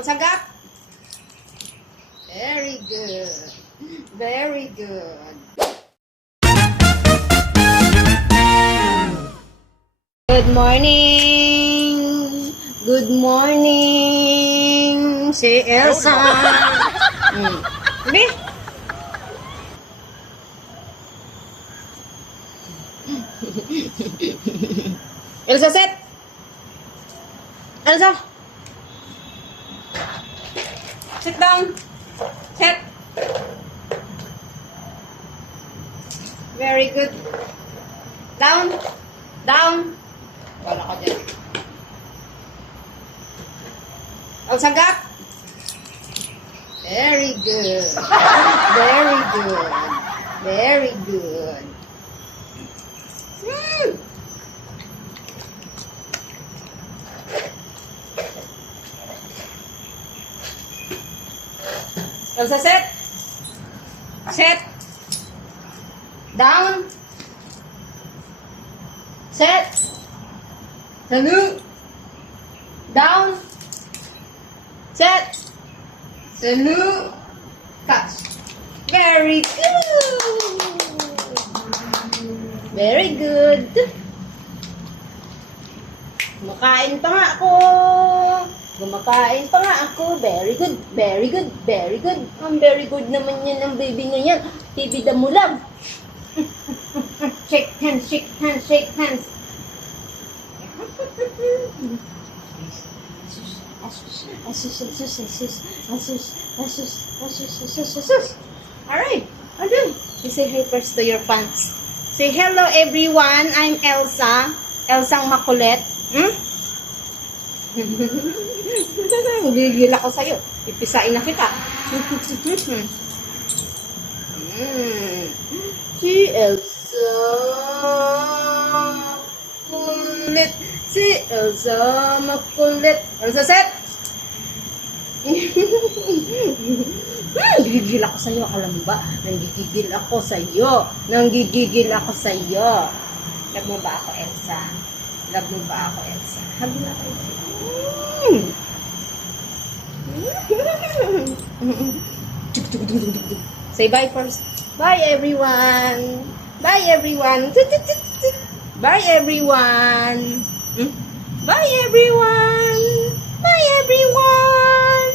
Pagsagat. Very good. Very good. Good morning. Good morning. Si Elsa. Sabi? Elsa, sit. Elsa. Sit down. Sit. Very good. Down. Down. Wala ka dyan. Pagsagat. Very good. Very good. Very good. Elsa, sit. Sit. Down. Sit. Salute. Down. Sit. Salute. Touch. Very good. Very good. Kumakain pa nga ako. Kumakain pa nga ako. Very good. Very good. Very good. Ang very good naman yan ng baby ngayon. Tibida mo lang. Shake hands, shake hands, shake hands. Alright. Ano? You say hi first to your fans. Say hello everyone. I'm Elsa. Elsang makulit. Gigil ako sa'yo. Ipisain na kita. Si Elsa makulit. Si Elsa makulit. Elsa, set! Gigigil ako sa'yo. Alam mo ba? Nanggigigil ako sa'yo. Nanggigigil ako sa'yo. Love mo ba ako, Elsa? Love mo ba ako, Elsa? Love mo ba ako, Elsa? Say bye first. Bye everyone. Bye everyone. Bye everyone. Bye everyone. Bye everyone.